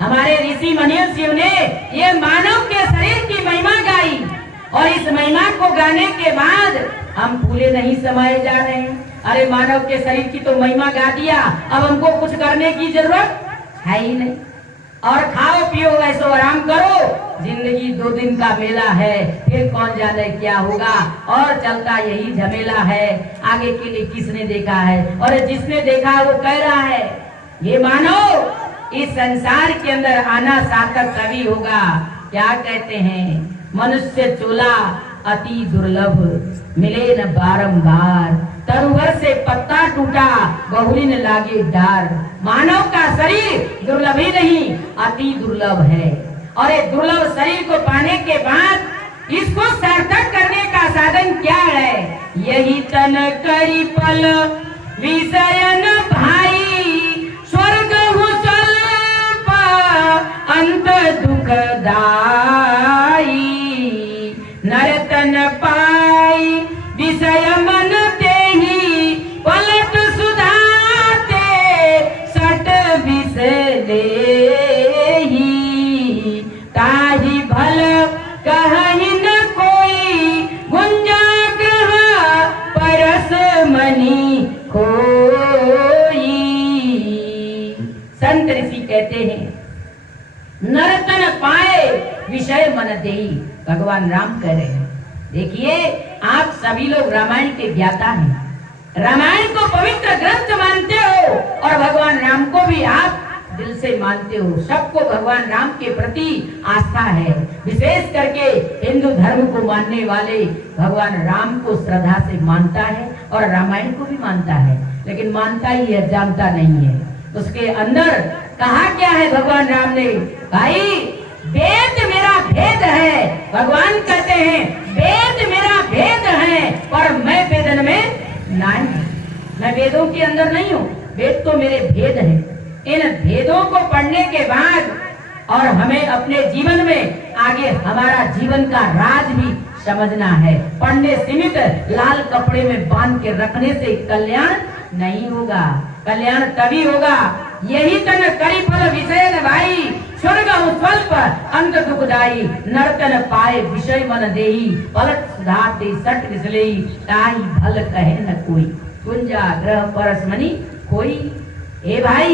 हमारे ऋषि मनीषियों ने ये मानव के शरीर की महिमा गाई, और इस महिमा को गाने के बाद हम फूले नहीं समाये जा रहे हैं। अरे मानव के शरीर की तो महिमा गा दिया, अब हमको कुछ करने की जरूरत है ही नहीं। और खाओ पियो ऐसो आराम करो, जिंदगी 2 दिन का मेला है, फिर कौन जाने क्या होगा। और चलता यही झमेला है, आगे के लिए किसने देखा है? और जिसने देखा वो कह रहा है, ये मानो इस संसार के अंदर आना सार्थक तभी होगा। क्या कहते हैं? मनुष्य चोला अति दुर्लभ, मिले न बारंबार। तरुवर से पत्ता टूटा, बहुरी न लागे डार। मानव का शरीर दुर्लभ ही नहीं, अति दुर्लभ है। और ये दुर्लभ शरीर को पाने के बाद इसको सार्थक करने का साधन क्या है? यही नर्तन करी पल विषयन भाई स्वर्ग हु स्वल्प अंत दुखदाई नर्तन पाई विषय मन तेहि पलट सुधाते सट विषय ताहि भल कहि न कोई गुंजा ग्रह परस मनी कोई। संत ऋषि कहते हैं नर्तन पाए विषय मन देई, भगवान राम कह रहे हैं। देखिए आप सभी लोग रामायण के ज्ञाता हैं, रामायण को पवित्र ग्रंथ मानते हो और भगवान राम को भी आप दिल से मानते हो। सबको भगवान राम के प्रति आस्था है, विशेष करके हिंदू धर्म को मानने वाले भगवान राम को श्रद्धा से मानता है और रामायण को भी मानता है, लेकिन मानता ही है, जानता नहीं है। उसके अंदर कहा क्या है भगवान राम ने, भाई वेद मेरा भेद है। भगवान कहते हैं वेद मेरा भेद है पर मैं वेदन में नहीं, मैं वेदों के अंदर नहीं हूँ, वेद तो मेरे भेद है। इन भेदों को पढ़ने के बाद और हमें अपने जीवन में आगे हमारा जीवन का राज भी समझना है। पढ़ने सीमित लाल कपड़े में बांध के रखने से कल्याण नहीं होगा, कल्याण तभी होगा यही तन करी फल विषय भाई स्वर्ग स्वल्प अंत दुखदाई नर्तन पाए विषय मन देही पलट सुधारते सट विसलेई ताई भल कहे न कोई कुंजा ग्रह परस मनी कोई। ए भाई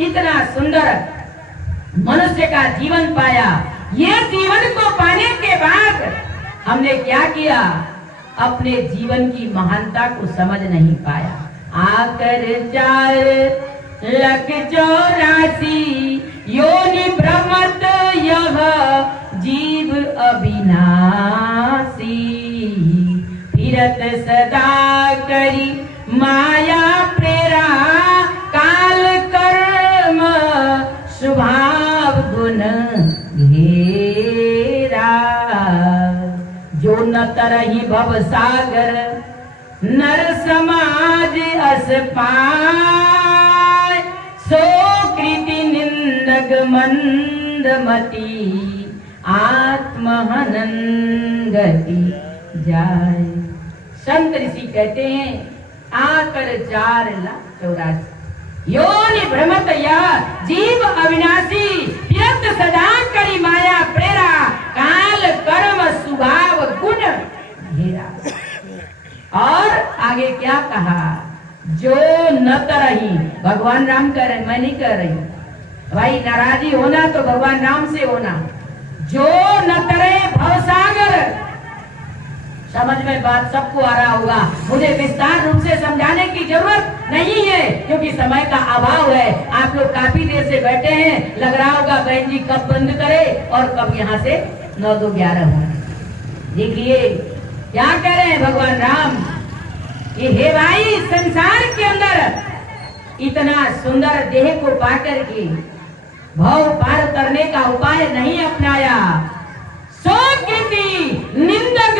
इतना सुंदर मनुष्य का जीवन पाया, ये जीवन को पाने के बाद हमने क्या किया, अपने जीवन की महानता को समझ नहीं पाया। आकर 4,84,00,000 योनि भ्रमत यह जीव अविनाशी फिरत सदा करी माया प्रेरा काल कर्म स्वभाव गुण घेरा जो न तरही भव सागर नर समाज अस पाए सो कृति निंदक मंदमती आत्महनन गति जाए। संत ऋषि कहते हैं आकर 4,84,00,000 योनि भ्रमत यह जीव अविनाशी फिरत सदा करी माया प्रेरा काल कर्म स्वभाव गुण घेरा। और आगे क्या कहा, जो न तरही, भगवान राम कह रहे, मैं नहीं कह रही भाई, नाराजी होना तो भगवान राम से होना। जो न तरे भवसागर, समझ में बात सबको आ रहा होगा, मुझे विस्तार रूप से समझाने की जरूरत नहीं है क्योंकि समय का अभाव है। आप लोग काफी देर से बैठे हैं, लग रहा होगा बहन जी कब बंद करे और कब यहाँ से 9-2-11 हो। देखिए क्या कह रहे हैं भगवान राम, ये हे भाई संसार के अंदर इतना सुंदर देह को पाकर के भव पार करने का उपाय नहीं अपनाया, सोकृति निंदक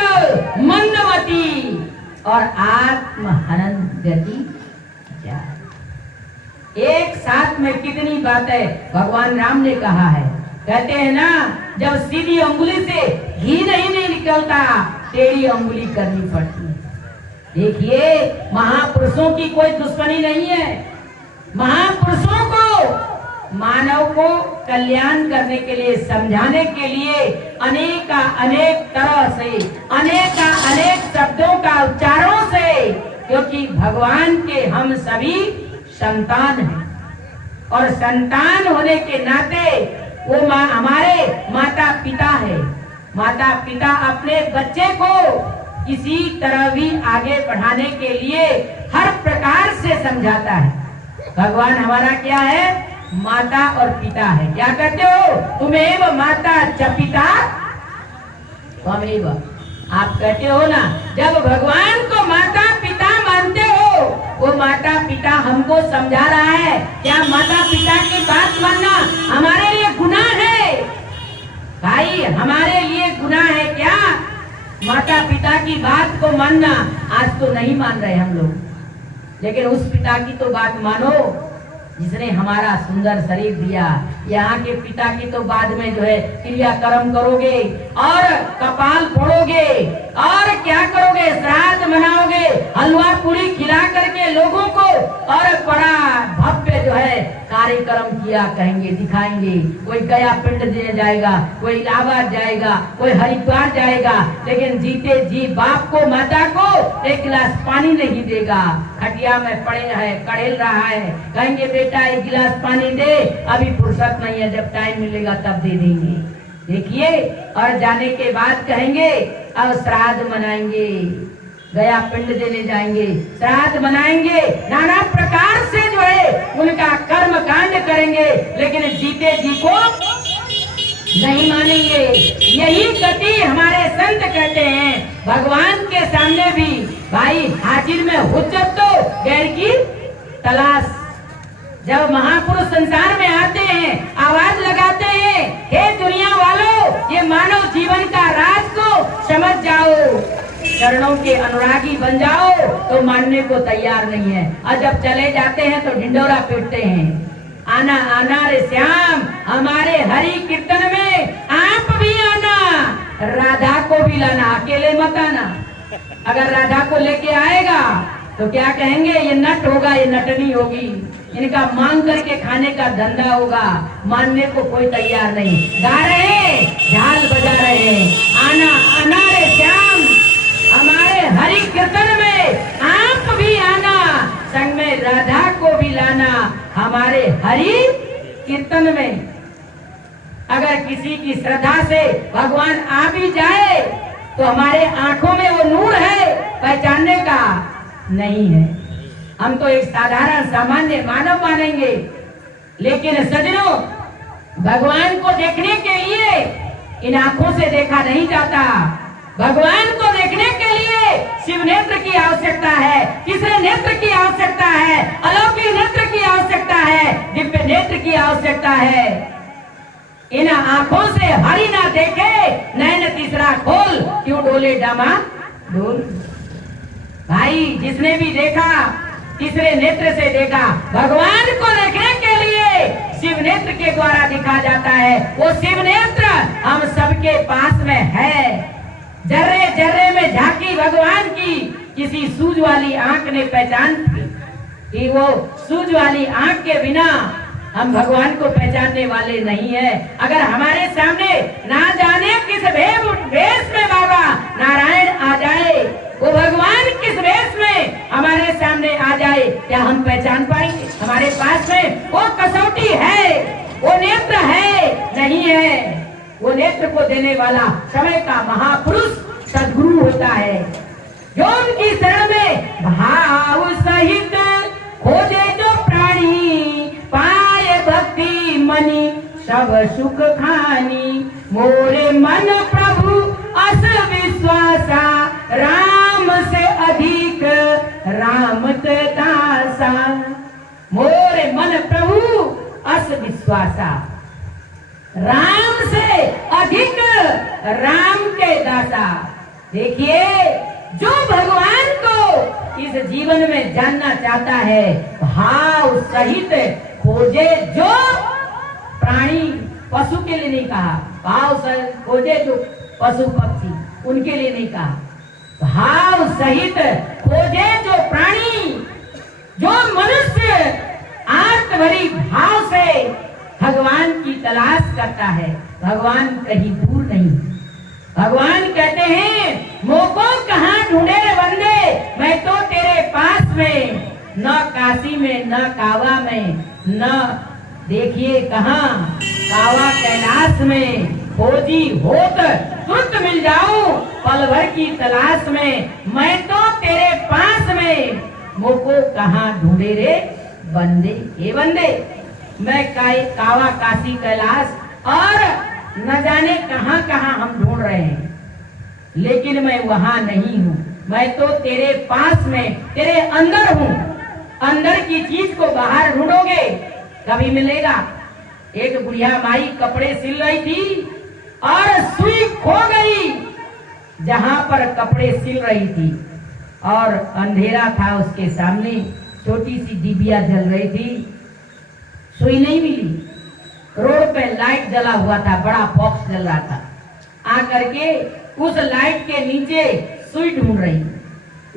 मंदवती और आत्महनन गति जाए। एक साथ में कितनी बातें भगवान राम ने कहा है। कहते हैं ना, जब सीधी अंगुली से घी नहीं निकलता, टेढ़ी अंगुली करनी पड़ती है। देखिए महापुरुषों की कोई दुश्मनी नहीं है, महापुरुषों को मानव को कल्याण करने के लिए, समझाने के लिए अनेक तरह से, अनेक शब्दों का उच्चारों से, क्योंकि भगवान के हम सभी संतान हैं और संतान होने के नाते वो हमारे माता पिता है। माता पिता अपने बच्चे को किसी तरह भी आगे बढ़ाने के लिए हर प्रकार से समझाता है। भगवान हमारा क्या है, माता और पिता है। क्या कहते हो, तुमेव माता च पिता त्वमेव। आप कहते हो ना, जब भगवान को माता पिता मानते हो, वो माता पिता हमको समझा रहा है। क्या माता पिता की बात मानना हमारे लिए गुनाह है? भाई हमारे लिए गुनाह है क्या? माता पिता की बात को मानना आज तो नहीं मान रहे हम लोग, लेकिन उस पिता की तो बात मानो जिसने हमारा सुंदर शरीर दिया। यहाँ के पिता की तो बाद में जो है क्रियाकर्म करोगे और कपाल फोड़ोगे और क्या करोगे, श्राद्ध मनाओगे, हलवा पूरी खिला करके लोगों को, और बड़ा भव्य जो है कार्यक्रम किया कहेंगे, दिखाएंगे। कोई गया पिंड देने जाएगा, कोई इलाहाबाद जाएगा, कोई हरिद्वार जाएगा, लेकिन जीते जी बाप को माता को एक गिलास पानी नहीं देगा। खटिया में पड़े है, कड़ेल रहा है, कहेंगे बेटा एक गिलास पानी दे, अभी फुर्सत नहीं है, जब टाइम मिलेगा तब दे देंगे। देखिए, और जाने के बाद कहेंगे अब श्राद्ध मनाएंगे, गया पिंड देने जाएंगे, श्राद्ध मनाएंगे, नाना प्रकार से जो है उनका कर्म कांड करेंगे, लेकिन जीते जी को नहीं मानेंगे। यही गति हमारे संत कहते हैं। भगवान के सामने भी भाई हाजिर में हुज्जत तो गैर की तलाश। जब महापुरुष संसार में आते हैं, आवाज लगाते हैं, हे दुनिया वालों, ये मानव जीवन का राज को समझ जाओ, चरणों के अनुरागी बन जाओ, तो मानने को तैयार नहीं है। और जब चले जाते हैं तो ढिंडोरा पीटते हैं, आना आना रे श्याम, हमारे हरि कीर्तन में आप भी आना, राधा को भी लाना, अकेले मत आना। अगर राधा को लेके आएगा तो क्या कहेंगे, ये नट होगा, ये नटनी होगी, इनका मांग करके खाने का धंधा होगा। मानने को कोई तैयार नहीं। गा रहे, झाल बजा रहे, आना आना रे श्याम, हमारे हरि कीर्तन में आप भी आना, संग में राधा को भी लाना, हमारे हरि कीर्तन में। अगर किसी की श्रद्धा से भगवान आ भी जाए तो हमारे आंखों में वो नूर है, पहचानने का नहीं है। हम तो एक साधारण सामान्य मानव मानेंगे, लेकिन सजनों, भगवान को देखने के लिए इन आंखों से देखा नहीं जाता। भगवान को देखने के लिए शिव नेत्र की आवश्यकता है, तीसरे नेत्र की आवश्यकता है, अलौकिक नेत्र की आवश्यकता है, दिव्य नेत्र की आवश्यकता है। इन आंखों से हरि ना देखे, नैन तीसरा खोल, क्यों डोले डामा डोल। भाई जिसने भी देखा तीसरे नेत्र से देखा। भगवान को देखने के लिए शिव नेत्र के द्वारा दिखा जाता है। वो शिव नेत्र हम सबके पास में है। जर्रे जर्रे में झांकी भगवान की, किसी सूझ वाली आंख ने पहचान कि वो सूझ वाली आंख के बिना हम भगवान को पहचानने वाले नहीं है। अगर हमारे सामने ना जाने किस वेश में बाबा नारायण आ जाए, वो भगवान किस वेश में हमारे सामने आ जाए, क्या हम पहचान पाएंगे? हमारे पास में वो कसौटी है, वो नेत्र है नहीं है। वो नेत्र को देने वाला समय का महापुरुष सद्गुरु होता है, जो उनकी शरण में भाव सहित खोजे जो प्राणी, पाए भक्ति मनी सब सुख खानी। मोरे मन प्रभु अस विश्वासा, राम से अधिक राम ते दासा। मोरे मन प्रभु अस विश्वासा, राम से अधिक राम के दासा। देखिए, जो भगवान को इस जीवन में जानना चाहता है, भाव सहित खोजे जो प्राणी, पशु के लिए नहीं कहा, भाव सहित खोजे जो पशु पक्षी, उनके लिए नहीं कहा, भाव सहित खोजे जो प्राणी, जो मनुष्य आत्म भरी भाव से भगवान की तलाश करता है। भगवान कहीं दूर नहीं। भगवान कहते हैं, मोको कहाँ ढूंढे रे बंदे, मैं तो तेरे पास में, न काशी में न कावा में, न देखिए कहाँ कावा कैलाश में, खोजी होत तुरंत मिल जाऊं, पल भर की तलाश में, मैं तो तेरे पास में, मोको कहाँ ढूंढे रे बंदे। ये बंदे, मैं कावा काशी कैलाश और न जाने कहाँ कहाँ हम ढूंढ रहे हैं, लेकिन मैं वहां नहीं हूँ। मैं तो तेरे पास में, तेरे अंदर हूँ। अंदर की चीज को बाहर ढूंढोगे कभी मिलेगा। एक बुढ़िया माई कपड़े सिल रही थी और सुई खो गई। जहां पर कपड़े सिल रही थी और अंधेरा था, उसके सामने छोटी सी डिबिया जल रही थी। सुई नहीं मिली, रोड पे लाइट जला हुआ था, बड़ा बॉक्स जल रहा था। आकर के उस लाइट के नीचे सुई ढूंढ रही।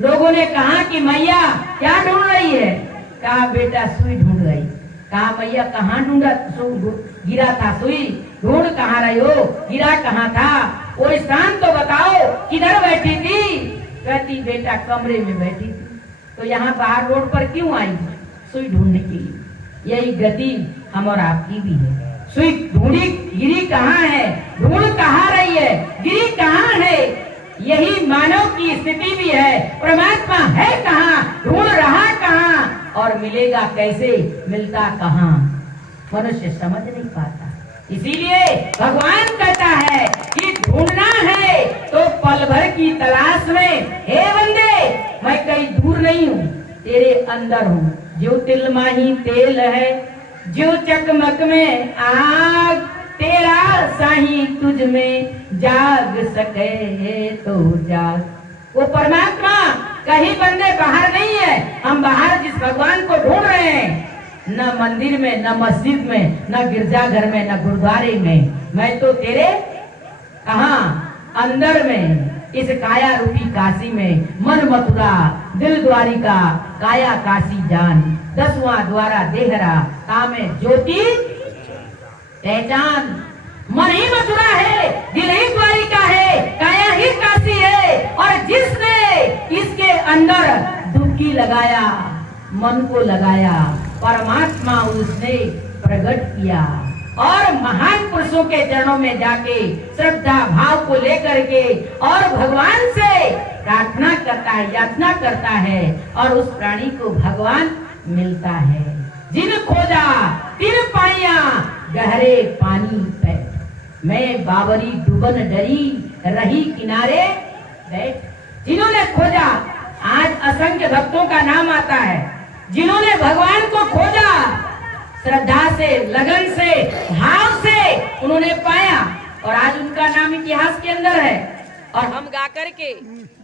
लोगों ने कहा कि मैया क्या ढूंढ रही है? कहा बेटा सुई ढूंढ रही। कहा मैया कहाँ ढूंढा? गिरा था सुई, ढूंढ कहाँ रही हो? गिरा कहाँ था? वो स्थान तो बताओ, किधर बैठी थी? कहती बेटा कमरे में बैठी थी। तो यहाँ बाहर रोड पर क्यों आई? सुई ढूंढने के लिए। यही गति हम और आपकी भी है। सुई ढूंढी, गिरी कहाँ है? ढूंढ कहाँ रही है? गिरी कहाँ है? यही मानव की स्थिति भी है। परमात्मा है कहाँ? ढूंढ रहा कहाँ? और मिलेगा कैसे? मिलता कहाँ? मनुष्य समझ नहीं पाता। इसीलिए भगवान कहता है कि ढूंढना है तो पल भर की तलाश में। हे बंदे, मैं कहीं दूर नहीं हूँ, तेरे अंदर हूँ। जो तिल माही तेल है, जो चकमक में आग, तेरा साही तुझ में जाग सके तो जाग। वो परमात्मा कहीं बंदे बाहर नहीं है। हम बाहर जिस भगवान को ढूंढ रहे हैं, न मंदिर में, न मस्जिद में, न गिरजाघर में, न गुरुद्वारे में, मैं तो तेरे कहाँ? अंदर में, इस काया रूपी काशी में। मन मथुरा दिल द्वारिका, काया काशी जान, 10वां द्वारा देहरा, कामे ज्योति पहचान। मन ही मथुरा है, दिल ही द्वारिका है, काया ही काशी है। और जिसने इसके अंदर डुबकी लगाया, मन को लगाया, परमात्मा उसने प्रकट किया। और महान पुरुषों के चरणों में जाके श्रद्धा भाव को लेकर के और भगवान से प्रार्थना करता है, याचना करता है, और उस प्राणी को भगवान मिलता है। जिन खोजा तिन पाइया, गहरे पानी बैठ, मैं बावरी डूबन डरी, रही किनारे बैठ। जिन्होंने खोजा, आज असंख्य भक्तों का नाम आता है। जिन्होंने भगवान को खोजा, श्रद्धा से, लगन से, भाव से उन्होंने पाया, और आज उनका नाम इतिहास के अंदर है। और हम गा करके,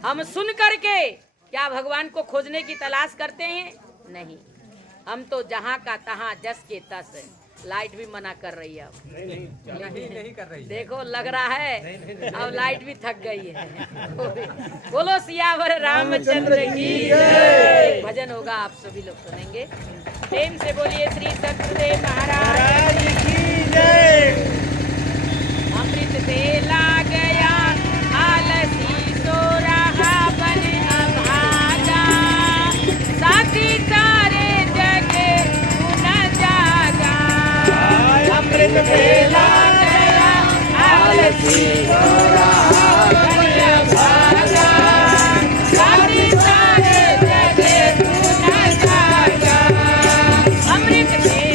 हम सुन करके क्या भगवान को खोजने की तलाश करते हैं? नहीं, हम तो जहाँ का तहाँ, जस के तस। लाइट भी मना कर रही है अब। नहीं कर रही। देखो लग रहा है अब लाइट भी थक गई है। बोलो सियावर रामचंद्र की जय। भजन होगा, आप सभी लोग सुनेंगे। प्रेम से बोलिए श्री सतगुरुदेव महाराज की जय। अमृत से ला गया आलसी सो रहा बन अभागा, साथी सारे जगे न जागा। अमृत से ला गया आलसी सो